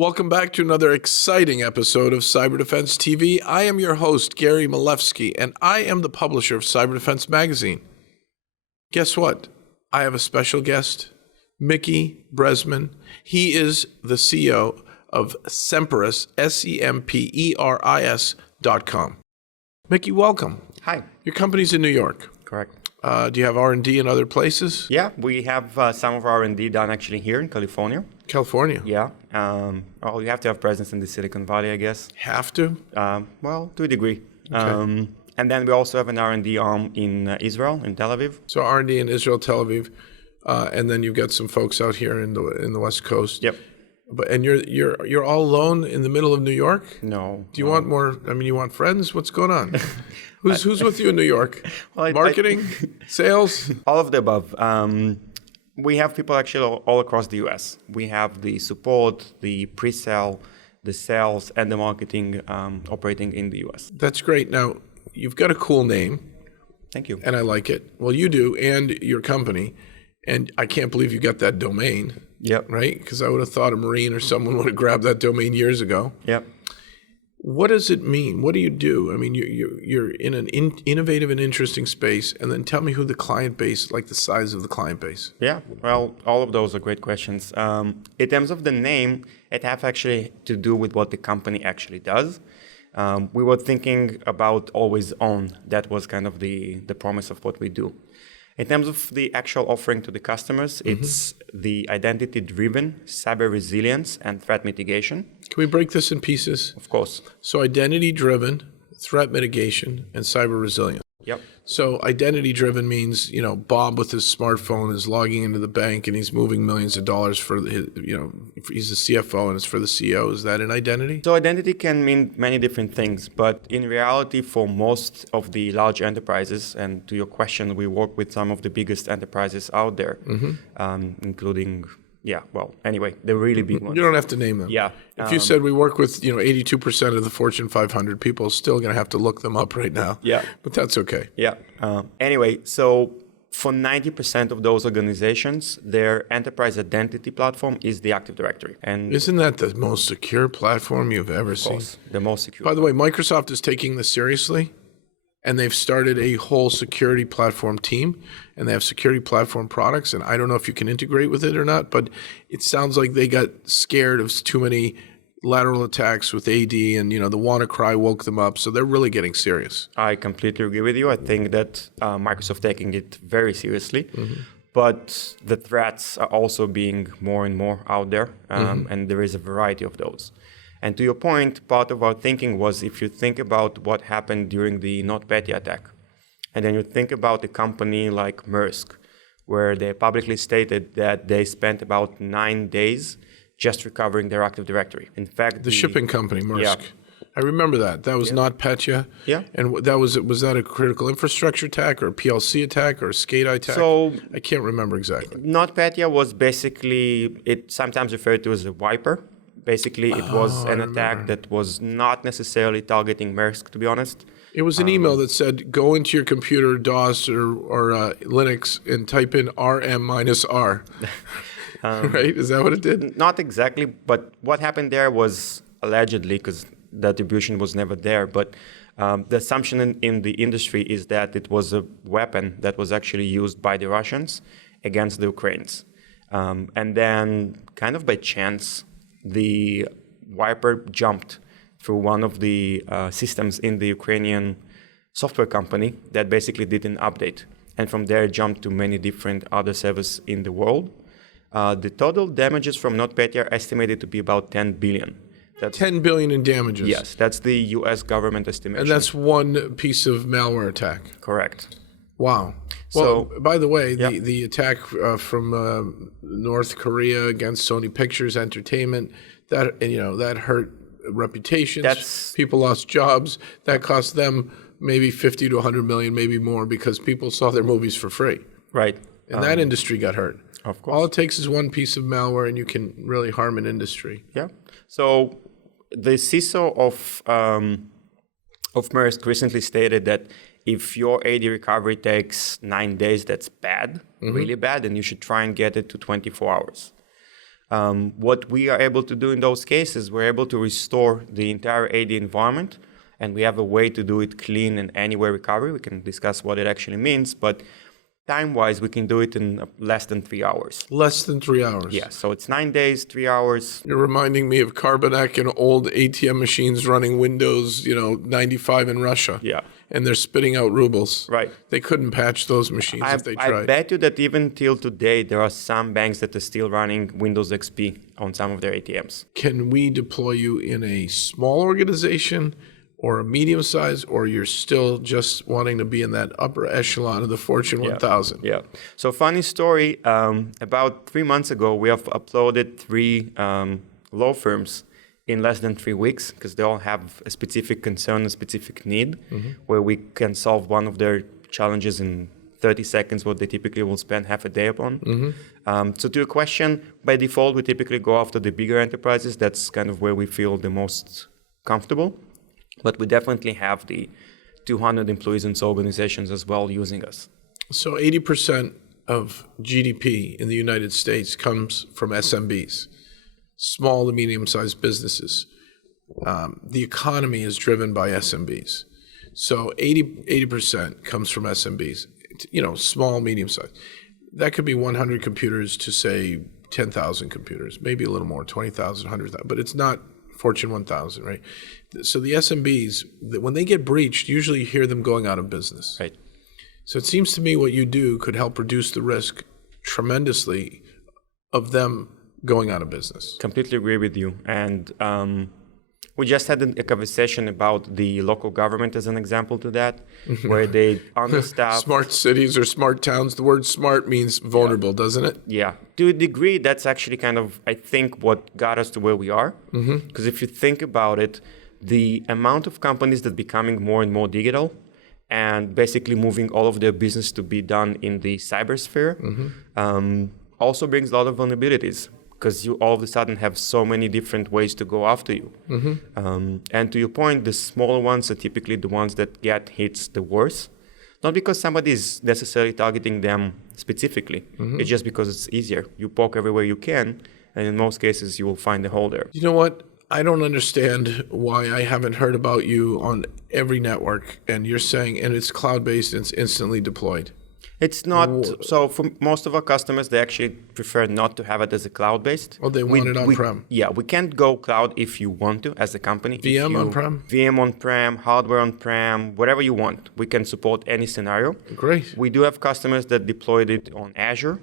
Welcome back to another exciting episode of Cyber Defense TV. I am your host, Gary Malevsky, and I am the publisher of Cyber Defense Magazine. Guess what? I have a special guest, Mickey Bresman. He is the CEO of Semperis, Semperis.com. Mickey, welcome. Hi. Your company's in New York. Correct. Do you have R&D in other places? Yeah, we have some of our R&D done actually here in California. California? Yeah. Well, you have to have presence in the Silicon Valley, I guess. Have to? Well, to a degree. Okay. And then we also have an R&D arm in Israel, in Tel Aviv. So R&D in Israel, Tel Aviv, and then you've got some folks out here in the West Coast. Yep. And you're all alone in the middle of New York? No. Do you want more? I mean, you want friends? What's going on? Who's with you in New York? Well, Marketing, sales, all of the above. We have people actually all across the U.S. We have the support, the pre-sale, the sales, and the marketing operating in the U.S. That's great. Now you've got a cool name. Thank you. And I like it. Well, you do, and your company. And I can't believe you got that domain. Yep. Right? Because I would have thought a Marine or someone would have grabbed that domain years ago. Yep. What does it mean? What do you do? I mean, you're in an innovative and interesting space, and then tell me who the client base, like the size of the client base. Yeah, well, all of those are great questions. In terms of the name, it has actually to do with what the company actually does. We were thinking about always on. That was kind of the promise of what we do. In terms of the actual offering to the customers, it's the identity-driven cyber resilience and threat mitigation. Can we break this in pieces? Of course. So identity-driven, threat mitigation, and cyber resilience. Yep. So identity-driven means, Bob with his smartphone is logging into the bank and he's moving millions of dollars for his, he's the CFO and it's for the CEO. Is that an identity? So identity can mean many different things, but in reality, for most of the large enterprises, and to your question, we work with some of the biggest enterprises out there, including, the really big ones. You don't have to name them. Yeah. If you said we work with, 82% of the Fortune 500, people are still going to have to look them up right now. Yeah. But that's okay. Yeah. So for 90% of those organizations, their enterprise identity platform is the Active Directory. And isn't that the most secure platform you've ever seen? Of course, the most secure. By the way, Microsoft is taking this seriously, and they've started a whole security platform team, and they have security platform products, and I don't know if you can integrate with it or not, but it sounds like they got scared of too many lateral attacks with AD, and the WannaCry woke them up, so they're really getting serious. I completely agree with you. I think that Microsoft taking it very seriously, but the threats are also being more and more out there, and there is a variety of those. And to your point, part of our thinking was if you think about what happened during the NotPetya attack, and then you think about a company like Maersk, where they publicly stated that they spent about 9 days just recovering their Active Directory. In fact, the shipping company, Maersk. Yeah. I remember that. That was NotPetya. Yeah. And was that a critical infrastructure attack or a PLC attack or a SCADA attack? So I can't remember exactly. NotPetya was basically, it's sometimes referred to as a wiper. Basically, it was an attack that was not necessarily targeting Maersk, to be honest. It was an email that said, go into your computer, DOS or Linux, and type in RM-R. Right? Is that what it did? Not exactly, but what happened there was allegedly, because the attribution was never there, but the assumption in the industry is that it was a weapon that was actually used by the Russians against the Ukrainians. And then, kind of by chance, the wiper jumped through one of the systems in the Ukrainian software company that basically did an update. And from there, jumped to many different other servers in the world. The total damages from NotPetya are estimated to be about 10 billion. That's 10 billion in damages? Yes, that's the U.S. government estimation. And that's one piece of malware attack? Correct. Wow. Well, by the way, yep. the attack from North Korea against Sony Pictures Entertainment, that hurt reputations. People lost jobs. That cost them maybe 50 to 100 million, maybe more, because people saw their movies for free. Right. And that industry got hurt. Of course. All it takes is one piece of malware and you can really harm an industry. Yeah. So the CISO of Maersk recently stated that if your AD recovery takes 9 days, that's bad, really bad, and you should try and get it to 24 hours. What we are able to do in those cases, we're able to restore the entire AD environment, and we have a way to do it clean and anywhere recovery. We can discuss what it actually means, but time-wise, we can do it in less than 3 hours. Less than 3 hours. Yeah, so it's 9 days, 3 hours. You're reminding me of Carbonac and old ATM machines running Windows, 95 in Russia. Yeah. And they're spitting out rubles. Right. They couldn't patch those machines if they tried. I bet you that even till today, there are some banks that are still running Windows XP on some of their ATMs. Can we deploy you in a small organization or a medium size, or you're still just wanting to be in that upper echelon of the Fortune 1000? Yeah. So funny story, about 3 months ago, we have uploaded 3 law firms in less than 3 weeks, because they all have a specific concern, a specific need, where we can solve one of their challenges in 30 seconds, what they typically will spend half a day upon. So to your question, by default, we typically go after the bigger enterprises. That's kind of where we feel the most comfortable. But we definitely have the 200 employees in organizations as well using us. So 80% of GDP in the United States comes from SMBs, small to medium-sized businesses. The economy is driven by SMBs. So 80% comes from SMBs, small, medium-sized. That could be 100 computers to, say, 10,000 computers, maybe a little more, 20,000, 100,000, but it's not Fortune 1000, right? So the SMBs, when they get breached, usually you hear them going out of business. Right. So it seems to me what you do could help reduce the risk tremendously of them going out of business. Completely agree with you. And we just had a conversation about the local government as an example to that, where they understaffed. Smart cities or smart towns. The word smart means vulnerable, doesn't it? Yeah. To a degree, that's actually kind of, I think, what got us to where we are. Because if you think about it, the amount of companies that are becoming more and more digital and basically moving all of their business to be done in the cybersphere also brings a lot of vulnerabilities, because you all of a sudden have so many different ways to go after you. And to your point, the smaller ones are typically the ones that get hits the worst. Not because somebody is necessarily targeting them specifically. It's just because it's easier. You poke everywhere you can, and in most cases, you will find a hole there. You know what? I don't understand why I haven't heard about you on every network, and you're saying, and it's cloud-based and it's instantly deployed. It's not, so for most of our customers, they actually prefer not to have it as a cloud-based. Oh, they want it on-prem. Yeah, we can't go cloud if you want to as a company. VM on-prem? VM on-prem, hardware on-prem, whatever you want. We can support any scenario. Great. We do have customers that deployed it on Azure.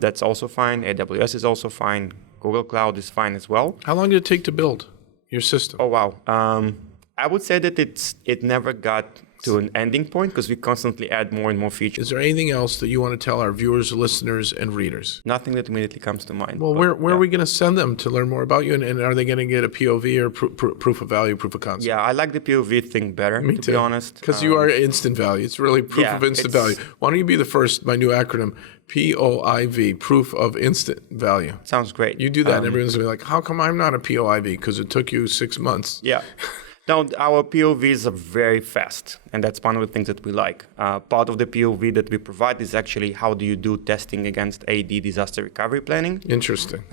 That's also fine. AWS is also fine. Google Cloud is fine as well. How long did it take to build your system? Oh, wow. I would say that it never got to an ending point, because we constantly add more and more features. Is there anything else that you want to tell our viewers, listeners, and readers? Nothing that immediately comes to mind. Well, where are we going to send them to learn more about you? And are they going to get a POV or proof of value, proof of concept? Yeah, I like the POV thing better, to be honest. Because you are instant value. It's really proof of instant value. Why don't you be the first, my new acronym, POIV, proof of instant value. Sounds great. You do that, and everyone's going to be like, how come I'm not a POIV? Because it took you 6 months. Yeah. Now, our POVs are very fast, and that's one of the things that we like. Part of the POV that we provide is actually how do you do testing against AD disaster recovery planning. Interesting.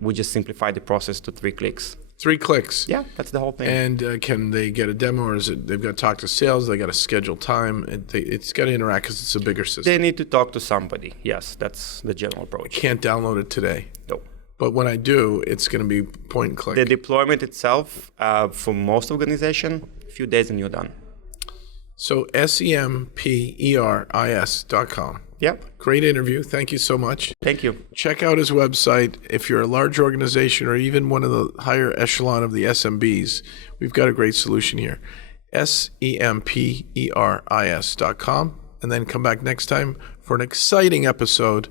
We just simplify the process to 3 clicks. 3 clicks. Yeah, that's the whole thing. And can they get a demo, or is it they've got to talk to sales, they got to schedule time, it's got to interact because it's a bigger system? They need to talk to somebody. Yes, that's the general approach. Can't download it today. No. But when I do, it's going to be point and click. The deployment itself, for most organizations, a few days and you're done. So semperis.com. Yep. Great interview. Thank you so much. Thank you. Check out his website. If you're a large organization or even one of the higher echelon of the SMBs, we've got a great solution here. semperis.com. And then come back next time for an exciting episode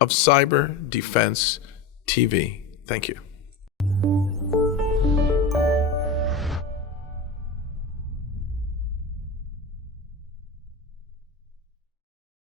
of Cyber Defense TV. Thank you.